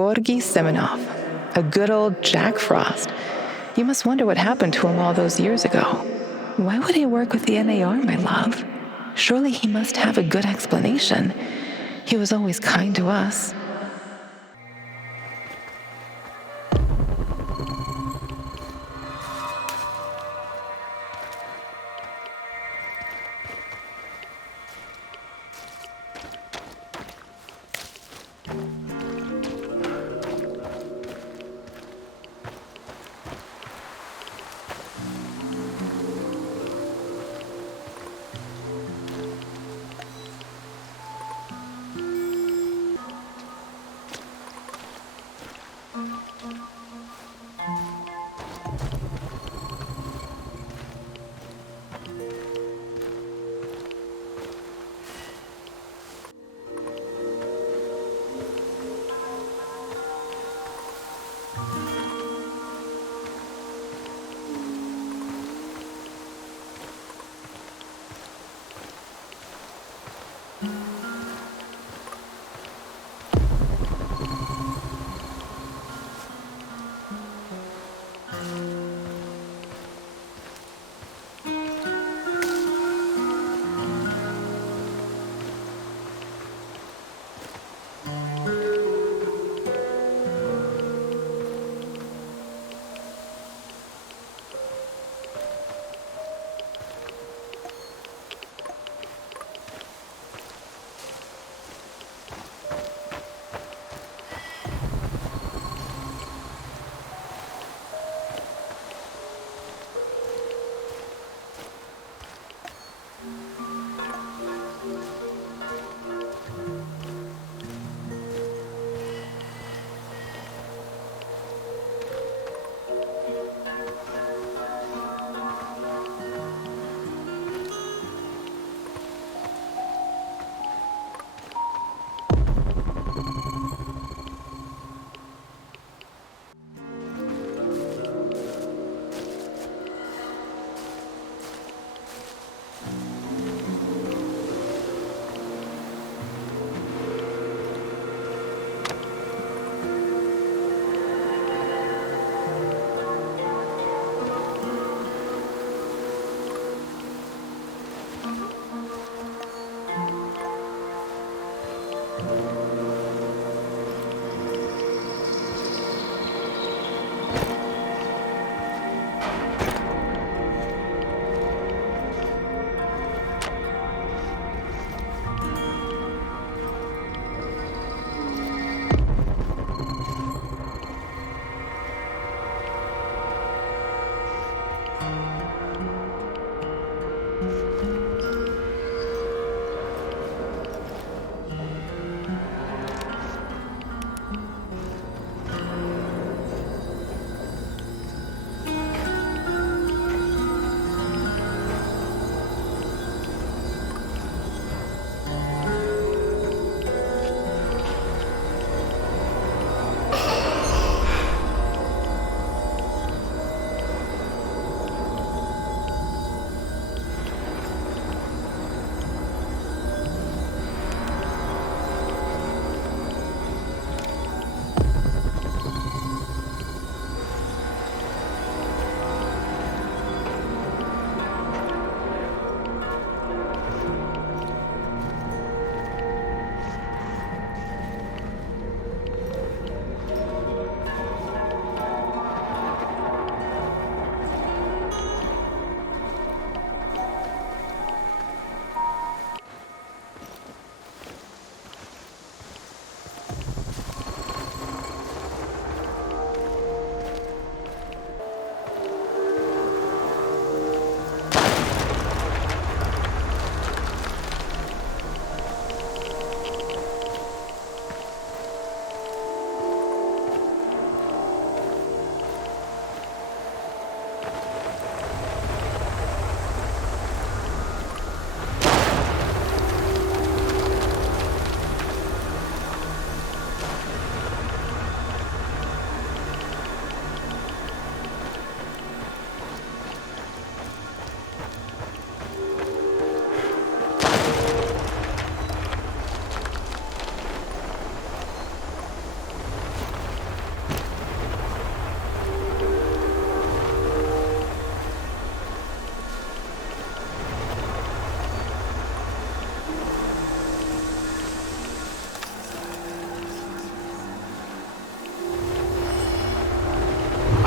Georgy Semenov, a good old Jack Frost. You must wonder what happened to him all those years ago. Why would he work with the NAR, my love? Surely he must have a good explanation. He was always kind to us.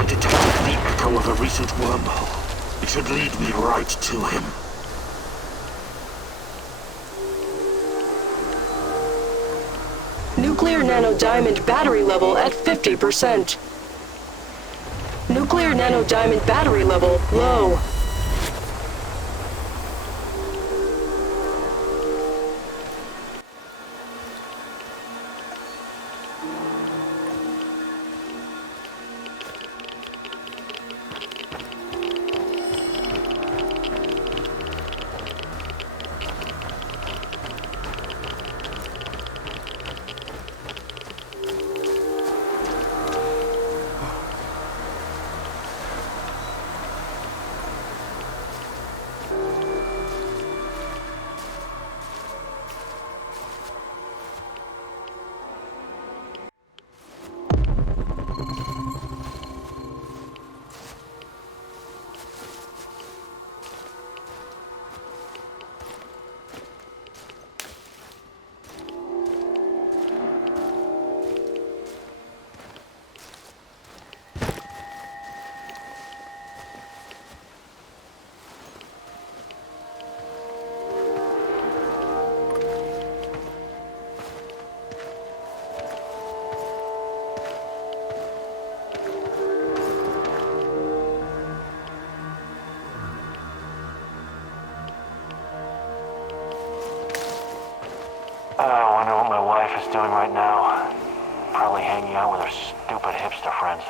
I detected the echo of a recent wormhole. It should lead me right to him. Nuclear nanodiamond battery level at 50%. Nuclear nanodiamond battery level low. I wonder what my wife is doing right now. Probably hanging out with her stupid hipster friends.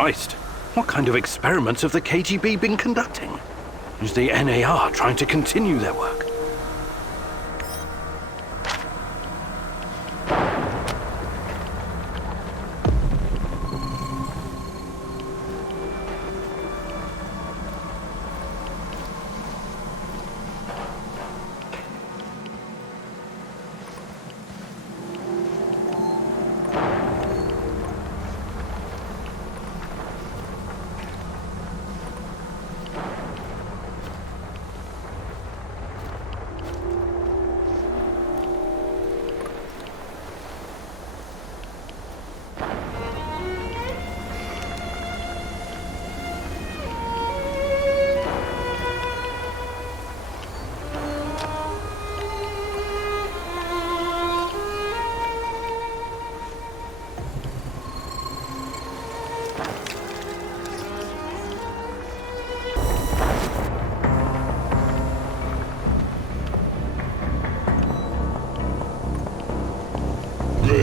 Christ, what kind of experiments have the KGB been conducting? Is the NAR trying to continue their work?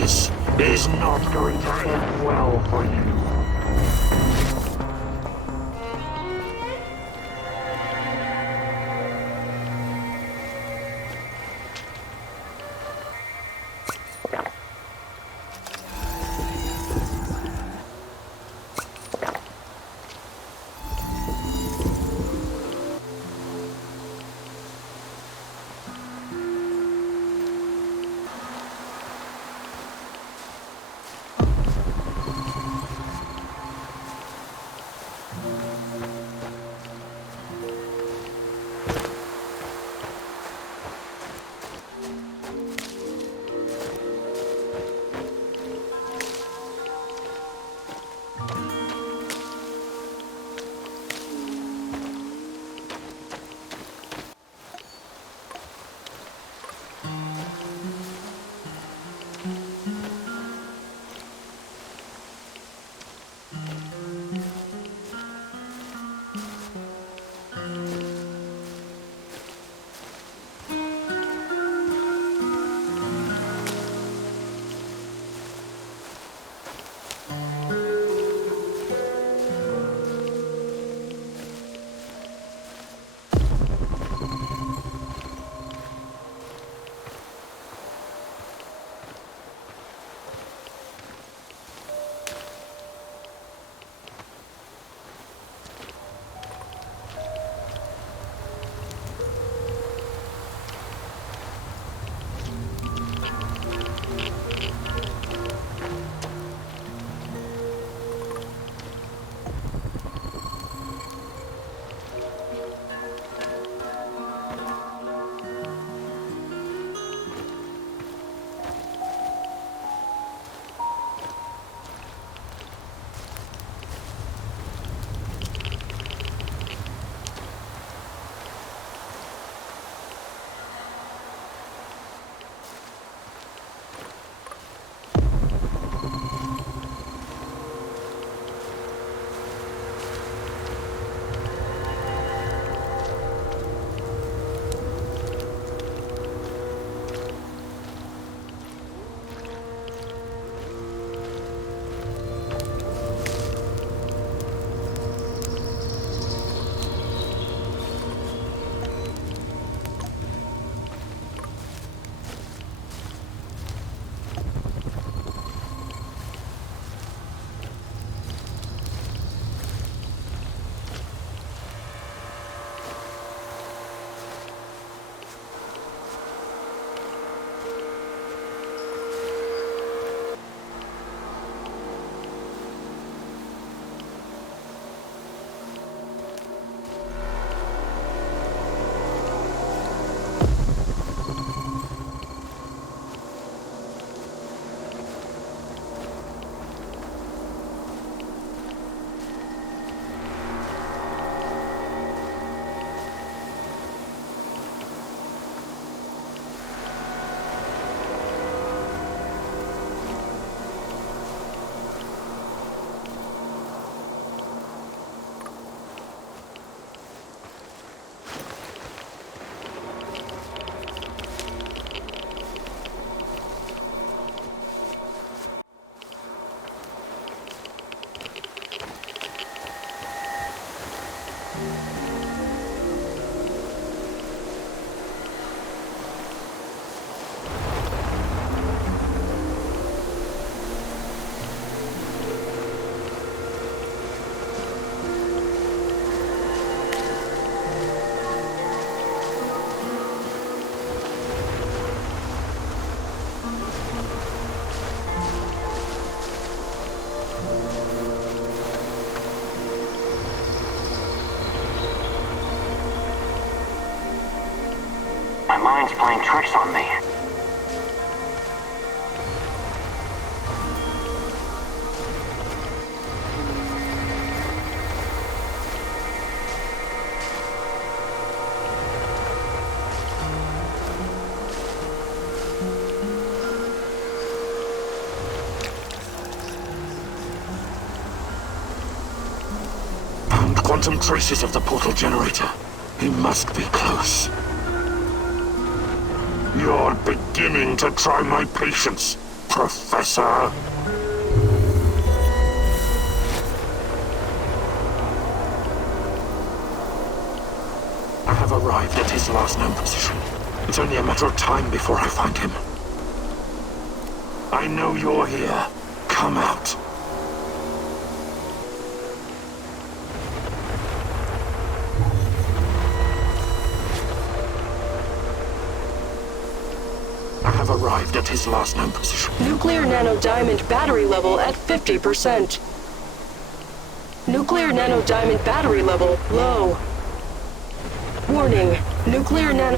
This is not going to end well for you. My mind's playing tricks on me. Found quantum traces of the portal generator. He must be close. You're beginning to try my patience, Professor. I have arrived at his last known position. It's only a matter of time before I find him. I know you're here. Come out. I have arrived at his last known position. Nuclear nanodiamond battery level at 50%. Nuclear nanodiamond battery level low. Warning, nuclear nano...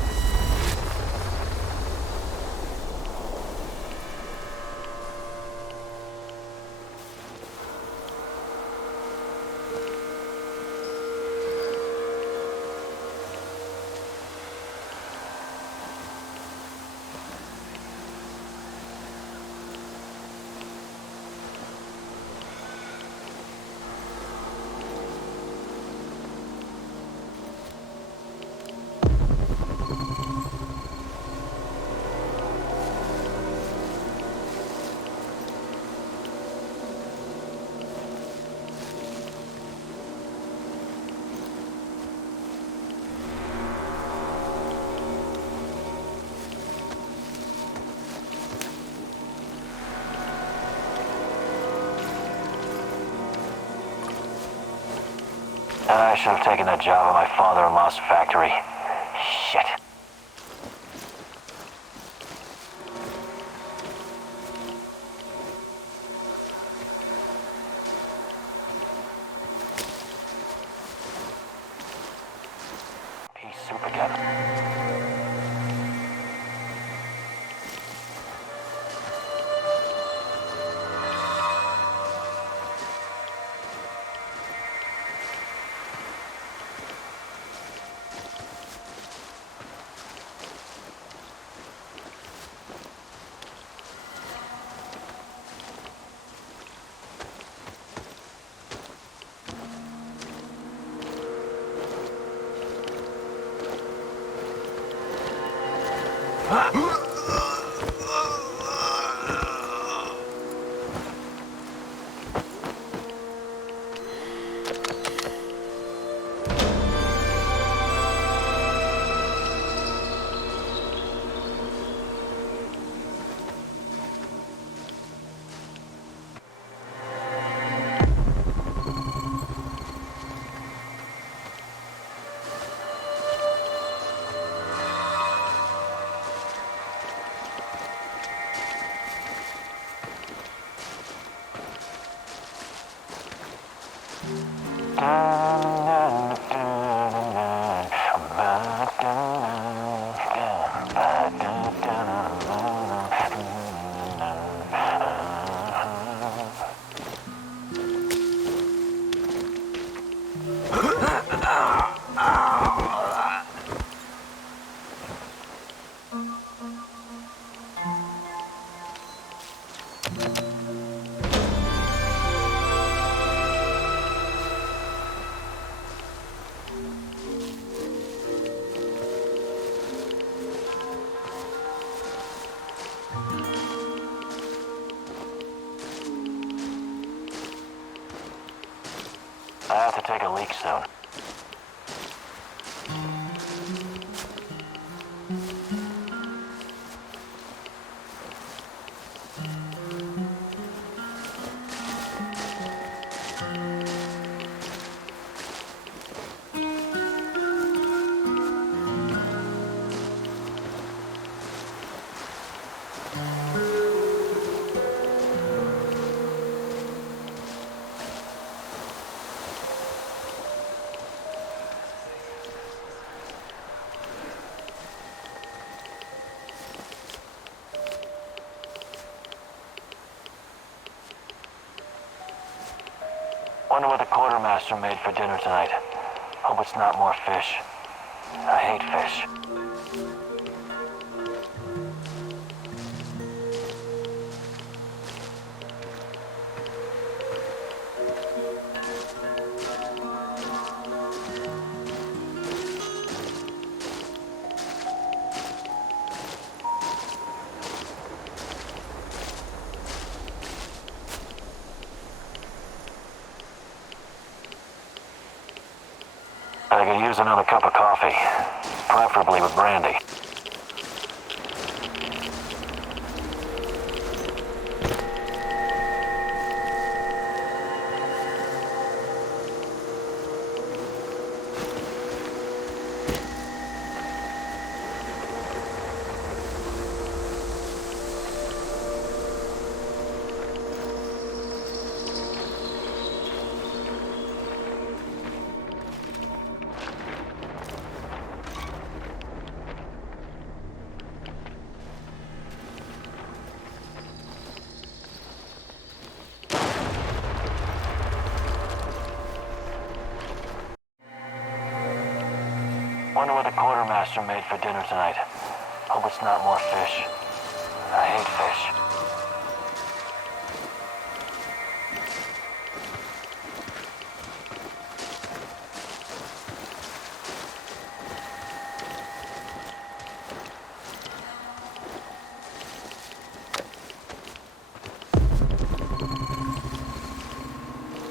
I should have taken that job at my father-in-law's factory. Shit. Pea soup again. I have to take a leak soon. Wonder what the quartermaster made for dinner tonight. Hope it's not more fish. I hate fish. I could use another cup of coffee, preferably with brandy. Wonder what the quartermaster made for dinner tonight. Hope it's not more fish. I hate fish.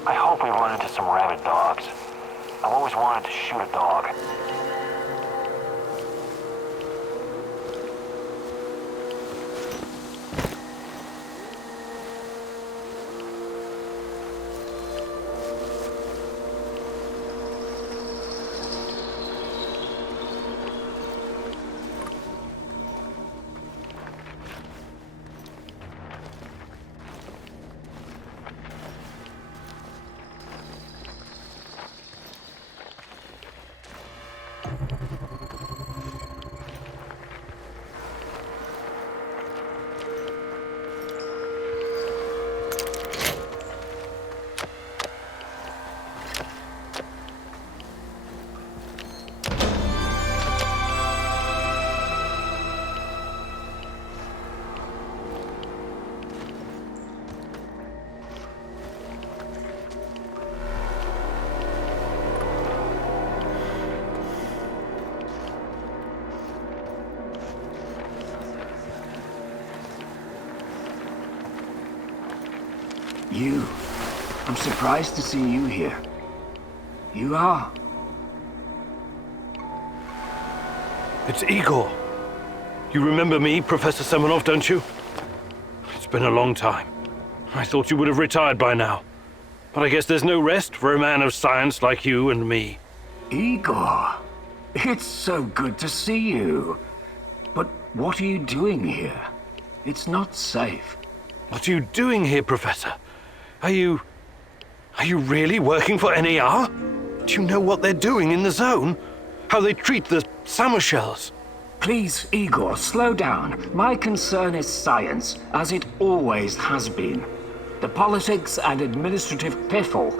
I hope we run into some rabid dogs. I've always wanted to shoot a dog. You. I'm surprised to see you here. You are. It's Igor. You remember me, Professor Semenov, don't you? It's been a long time. I thought you would have retired by now. But I guess there's no rest for a man of science like you and me. Igor, it's so good to see you. But what are you doing here? It's not safe. What are you doing here, Professor? Are you really working for NAR? Do you know what they're doing in the zone? How they treat the summer shells? Please, Igor, slow down. My concern is science, as it always has been. The politics and administrative piffle,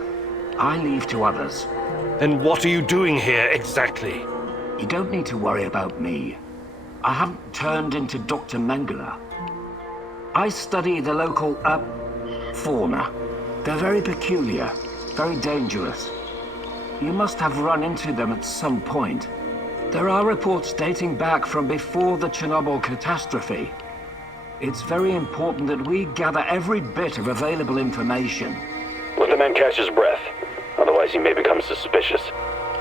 I leave to others. Then what are you doing here exactly? You don't need to worry about me. I haven't turned into Dr. Mengele. I study the local, fauna. They're very peculiar, very dangerous. You must have run into them at some point. There are reports dating back from before the Chernobyl catastrophe. It's very important that we gather every bit of available information. Let the man catch his breath. Otherwise he may become suspicious.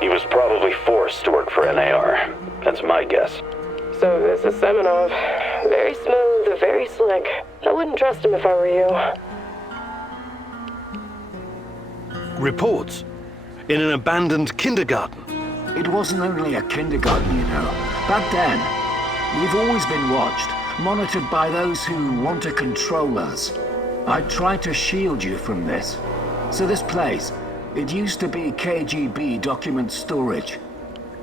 He was probably forced to work for NAR. That's my guess. So this is Semenov. Very smooth, very slick. I wouldn't trust him if I were you. Reports? In an abandoned kindergarten? It wasn't only a kindergarten, you know. Back then, we've always been watched, monitored by those who want to control us. I tried to shield you from this. So this place, it used to be KGB document storage.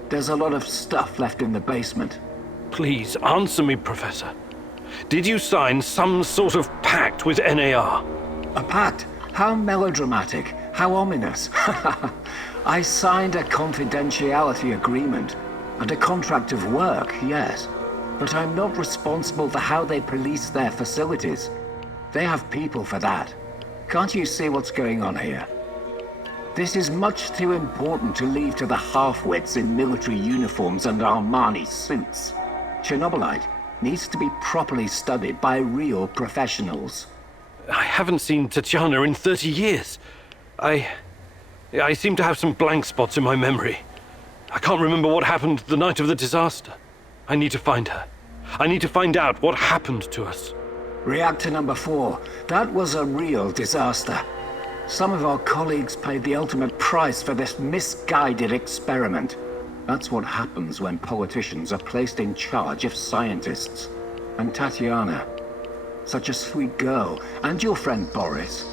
There's a lot of stuff left in the basement. Please, answer me, Professor. Did you sign some sort of pact with NAR? A pact? How melodramatic, how ominous. I signed a confidentiality agreement and a contract of work, yes. But I'm not responsible for how they police their facilities. They have people for that. Can't you see what's going on here? This is much too important to leave to the half-wits in military uniforms and Armani suits. Chernobylite needs to be properly studied by real professionals. I haven't seen Tatiana in 30 years. I seem to have some blank spots in my memory. I can't remember what happened the night of the disaster. I need to find her. I need to find out what happened to us. Reactor number 4. That was a real disaster. Some of our colleagues paid the ultimate price for this misguided experiment. That's what happens when politicians are placed in charge of scientists. And Tatiana, such a sweet girl, and your friend Boris,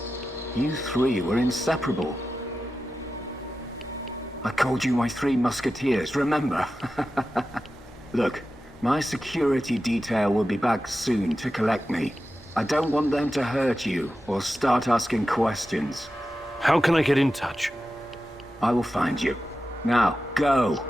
you three were inseparable. I called you my 3 musketeers, remember? Look, my security detail will be back soon to collect me. I don't want them to hurt you or start asking questions. How can I get in touch? I will find you. Now, go.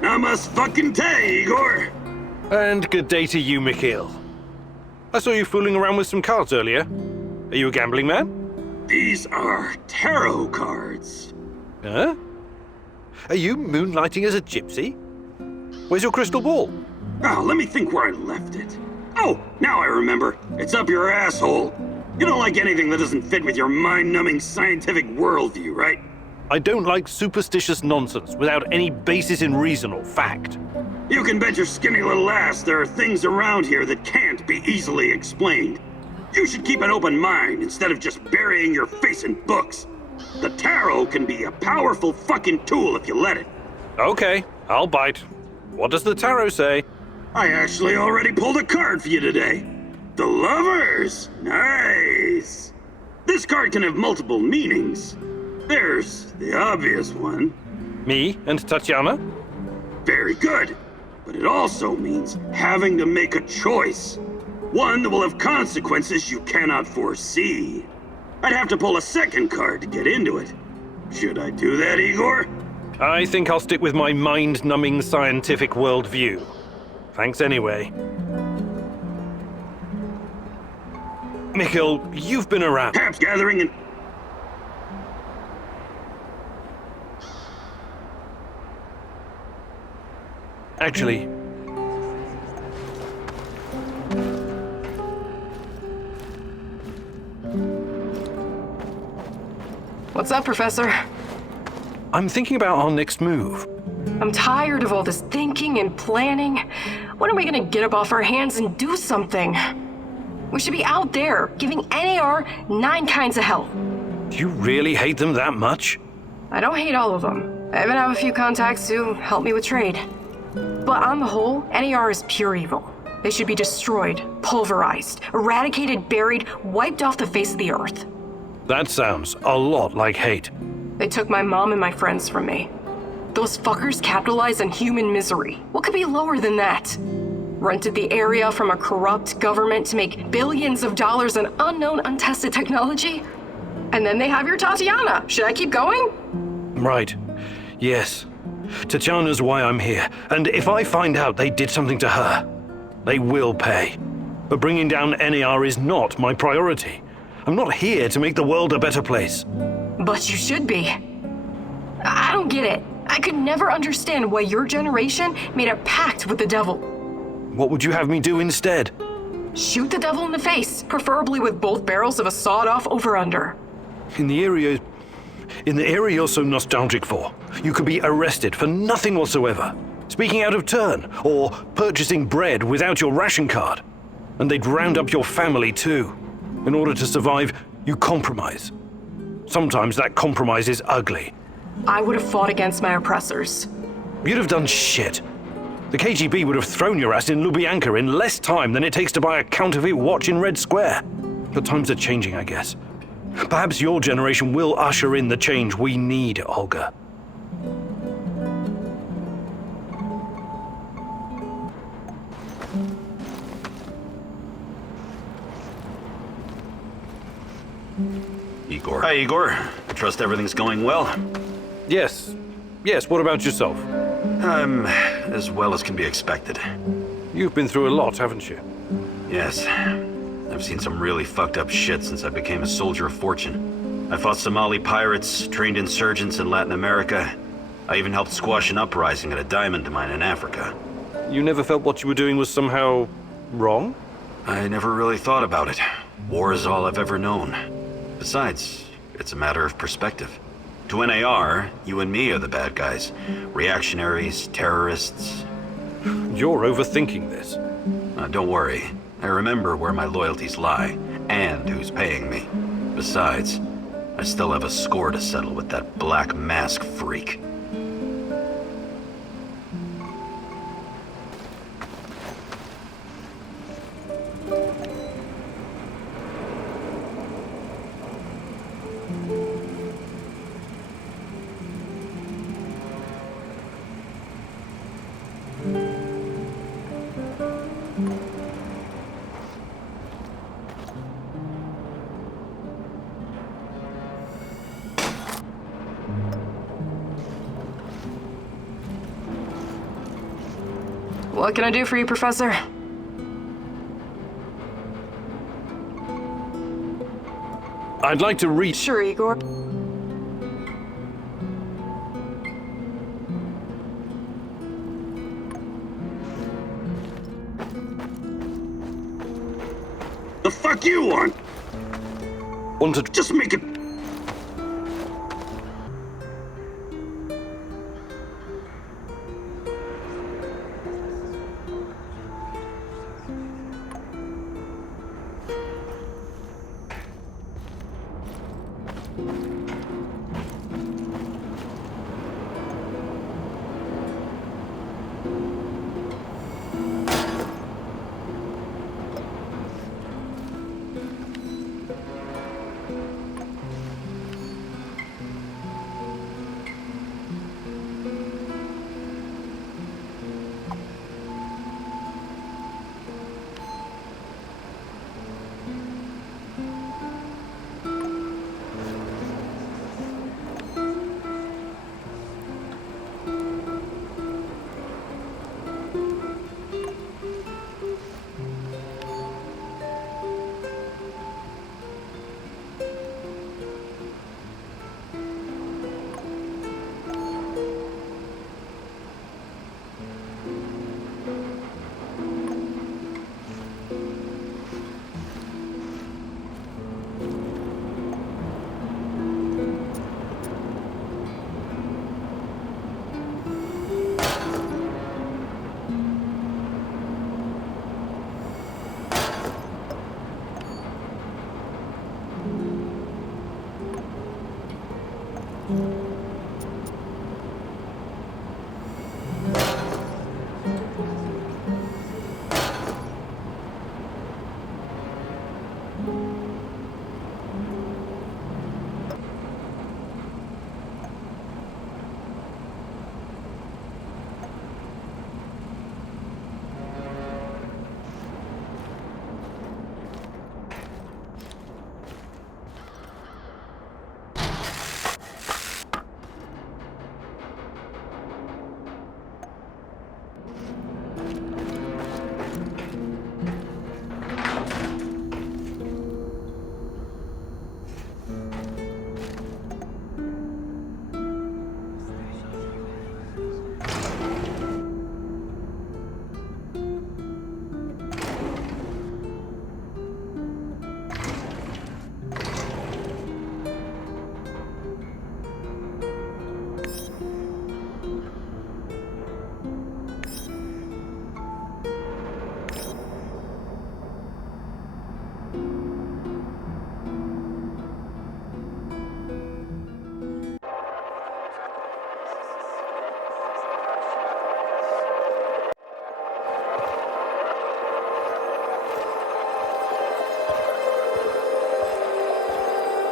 Namaste fucking day, Igor! And good day to you, Mikhail. I saw you fooling around with some cards earlier. Are you a gambling man? These are tarot cards. Huh? Are you moonlighting as a gypsy? Where's your crystal ball? Oh, let me think where I left it. Oh, now I remember. It's up your asshole. You don't like anything that doesn't fit with your mind-numbing scientific worldview, right? I don't like superstitious nonsense without any basis in reason or fact. You can bet your skinny little ass there are things around here that can't be easily explained. You should keep an open mind instead of just burying your face in books. The tarot can be a powerful fucking tool if you let it. Okay, I'll bite. What does the tarot say? I actually already pulled a card for you today. The Lovers! Nice! This card can have multiple meanings. There's the obvious one. Me and Tatiana? Very good. But it also means having to make a choice. One that will have consequences you cannot foresee. I'd have to pull a second card to get into it. Should I do that, Igor? I think I'll stick with my mind-numbing scientific worldview. Thanks anyway. Mikhail, you've been around. Perhaps gathering and... Actually... What's up, Professor? I'm thinking about our next move. I'm tired of all this thinking and planning. When are we gonna get up off our hands and do something? We should be out there, giving NAR 9 kinds of hell. Do you really hate them that much? I don't hate all of them. I even have a few contacts who help me with trade. But on the whole, NAR is pure evil. They should be destroyed, pulverized, eradicated, buried, wiped off the face of the earth. That sounds a lot like hate. They took my mom and my friends from me. Those fuckers capitalized on human misery. What could be lower than that? Rented the area from a corrupt government to make billions of dollars on unknown, untested technology? And then they have your Tatiana. Should I keep going? Right. Yes. Tatiana's why I'm here, and if I find out they did something to her, they will pay. But bringing down NAR is not my priority. I'm not here to make the world a better place. But you should be. I don't get it. I could never understand why your generation made a pact with the devil. What would you have me do instead? Shoot the devil in the face, preferably with both barrels of a sawed-off over-under. In the area you're so nostalgic for, you could be arrested for nothing whatsoever. Speaking out of turn, or purchasing bread without your ration card. And they'd round up your family too. In order to survive, you compromise. Sometimes that compromise is ugly. I would have fought against my oppressors. You'd have done shit. The KGB would have thrown your ass in Lubyanka in less time than it takes to buy a counterfeit watch in Red Square. But times are changing, I guess. Perhaps your generation will usher in the change we need, Olga. Igor. Hi, Igor. I trust everything's going well. Yes, what about yourself? I'm as well as can be expected. You've been through a lot, haven't you? Yes. I've seen some really fucked up shit since I became a soldier of fortune. I fought Somali pirates, trained insurgents in Latin America. I even helped squash an uprising at a diamond mine in Africa. You never felt what you were doing was somehow wrong? I never really thought about it. War is all I've ever known. Besides, it's a matter of perspective. To NAR, you and me are the bad guys. Reactionaries, terrorists. You're overthinking this. Don't worry. I remember where my loyalties lie, and who's paying me. Besides, I still have a score to settle with that Black Mask freak. What can I do for you, Professor? I'd like to read. Sure, Igor. The fuck you want? Want to Just make it.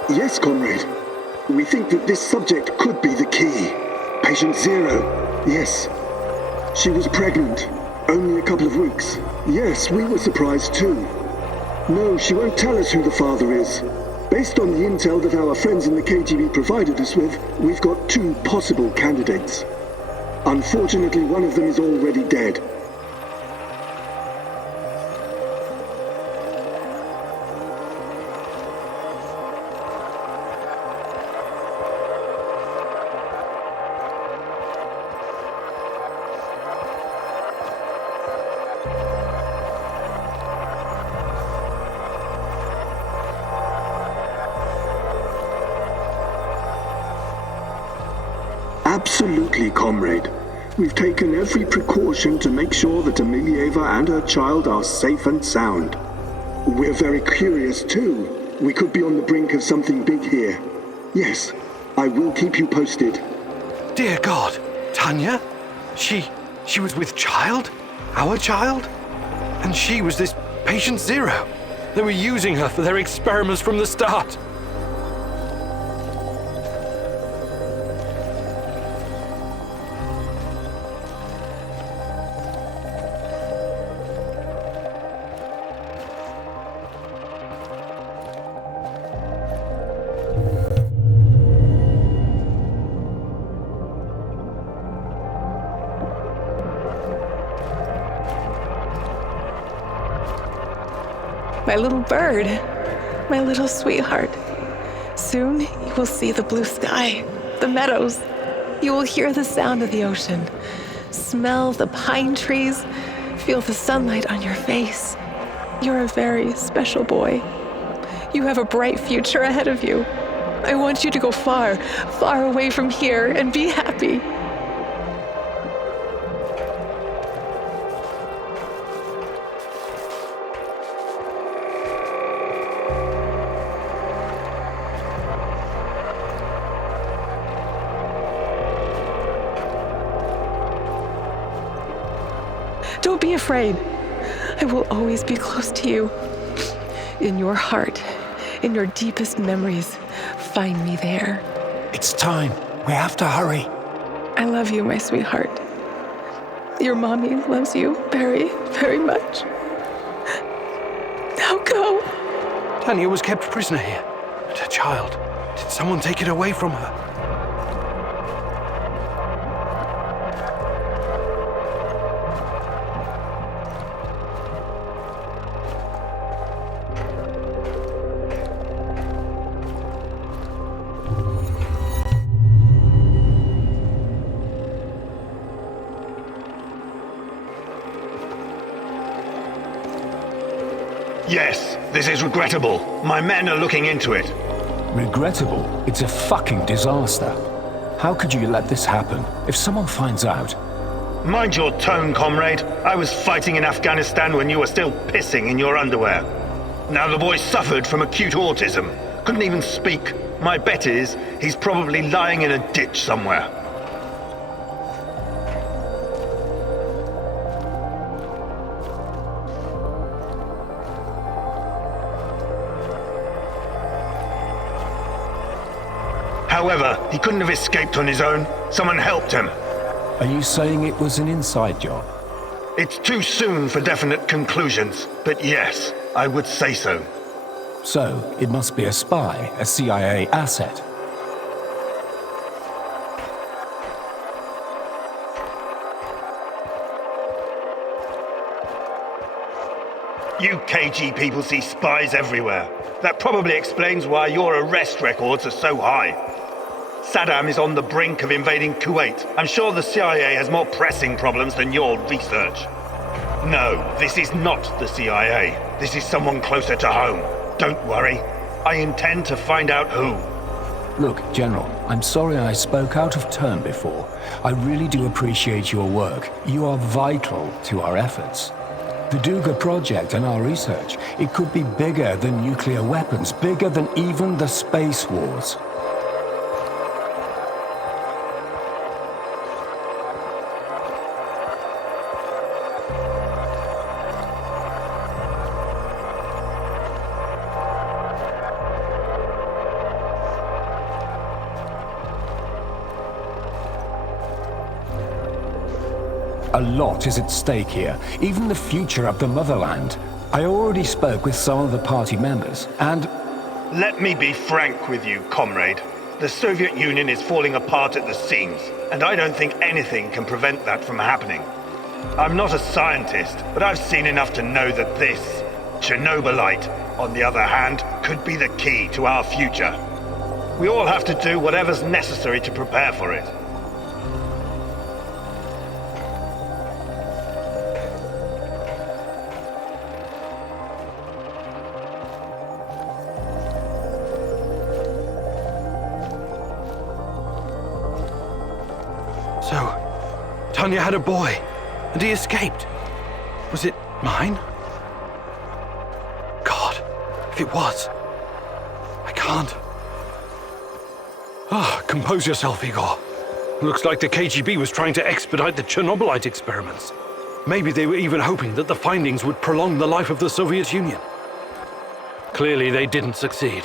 Yes, comrade. We think that this subject could be the key. Patient 0. Yes. She was pregnant. Only a couple of weeks. Yes, we were surprised too. No, she won't tell us who the father is. Based on the intel that our friends in the KGB provided us with, we've got 2 possible candidates. Unfortunately, one of them is already dead. Absolutely, comrade. We've taken every precaution to make sure that Emilieva and her child are safe and sound. We're very curious too. We could be on the brink of something big here. Yes, I will keep you posted. Dear God, Tanya? She was with child? Our child? And she was this patient 0. They were using her for their experiments from the start. My little bird, my little sweetheart. Soon you will see the blue sky, the meadows. You will hear the sound of the ocean, smell the pine trees, feel the sunlight on your face. You're a very special boy. You have a bright future ahead of you. I want you to go far, far away from here and be happy. Don't be afraid. I will always be close to you. In your heart, in your deepest memories, find me there. It's time. We have to hurry. I love you, my sweetheart. Your mommy loves you very, very much. Now go. Tanya was kept prisoner here. And her child. Did someone take it away from her? Yes, this is regrettable. My men are looking into it. Regrettable? It's a fucking disaster. How could you let this happen? If someone finds out... Mind your tone, comrade. I was fighting in Afghanistan when you were still pissing in your underwear. Now the boy suffered from acute autism. Couldn't even speak. My bet is he's probably lying in a ditch somewhere. However, he couldn't have escaped on his own. Someone helped him. Are you saying it was an inside job? It's too soon for definite conclusions, but yes, I would say so. So, it must be a spy, a CIA asset. You KG people see spies everywhere. That probably explains why your arrest records are so high. Saddam is on the brink of invading Kuwait. I'm sure the CIA has more pressing problems than your research. No, this is not the CIA. This is someone closer to home. Don't worry. I intend to find out who. Look, General, I'm sorry I spoke out of turn before. I really do appreciate your work. You are vital to our efforts. The Duga project and our research, it could be bigger than nuclear weapons, bigger than even the space wars. A lot is at stake here, even the future of the motherland. I already spoke with some of the party members, and... Let me be frank with you, comrade. The Soviet Union is falling apart at the seams, and I don't think anything can prevent that from happening. I'm not a scientist, but I've seen enough to know that this, Chernobylite, on the other hand, could be the key to our future. We all have to do whatever's necessary to prepare for it. So, Tanya had a boy, and he escaped. Was it mine? God, if it was, I can't. Compose yourself, Igor. Looks like the KGB was trying to expedite the Chernobylite experiments. Maybe they were even hoping that the findings would prolong the life of the Soviet Union. Clearly, they didn't succeed.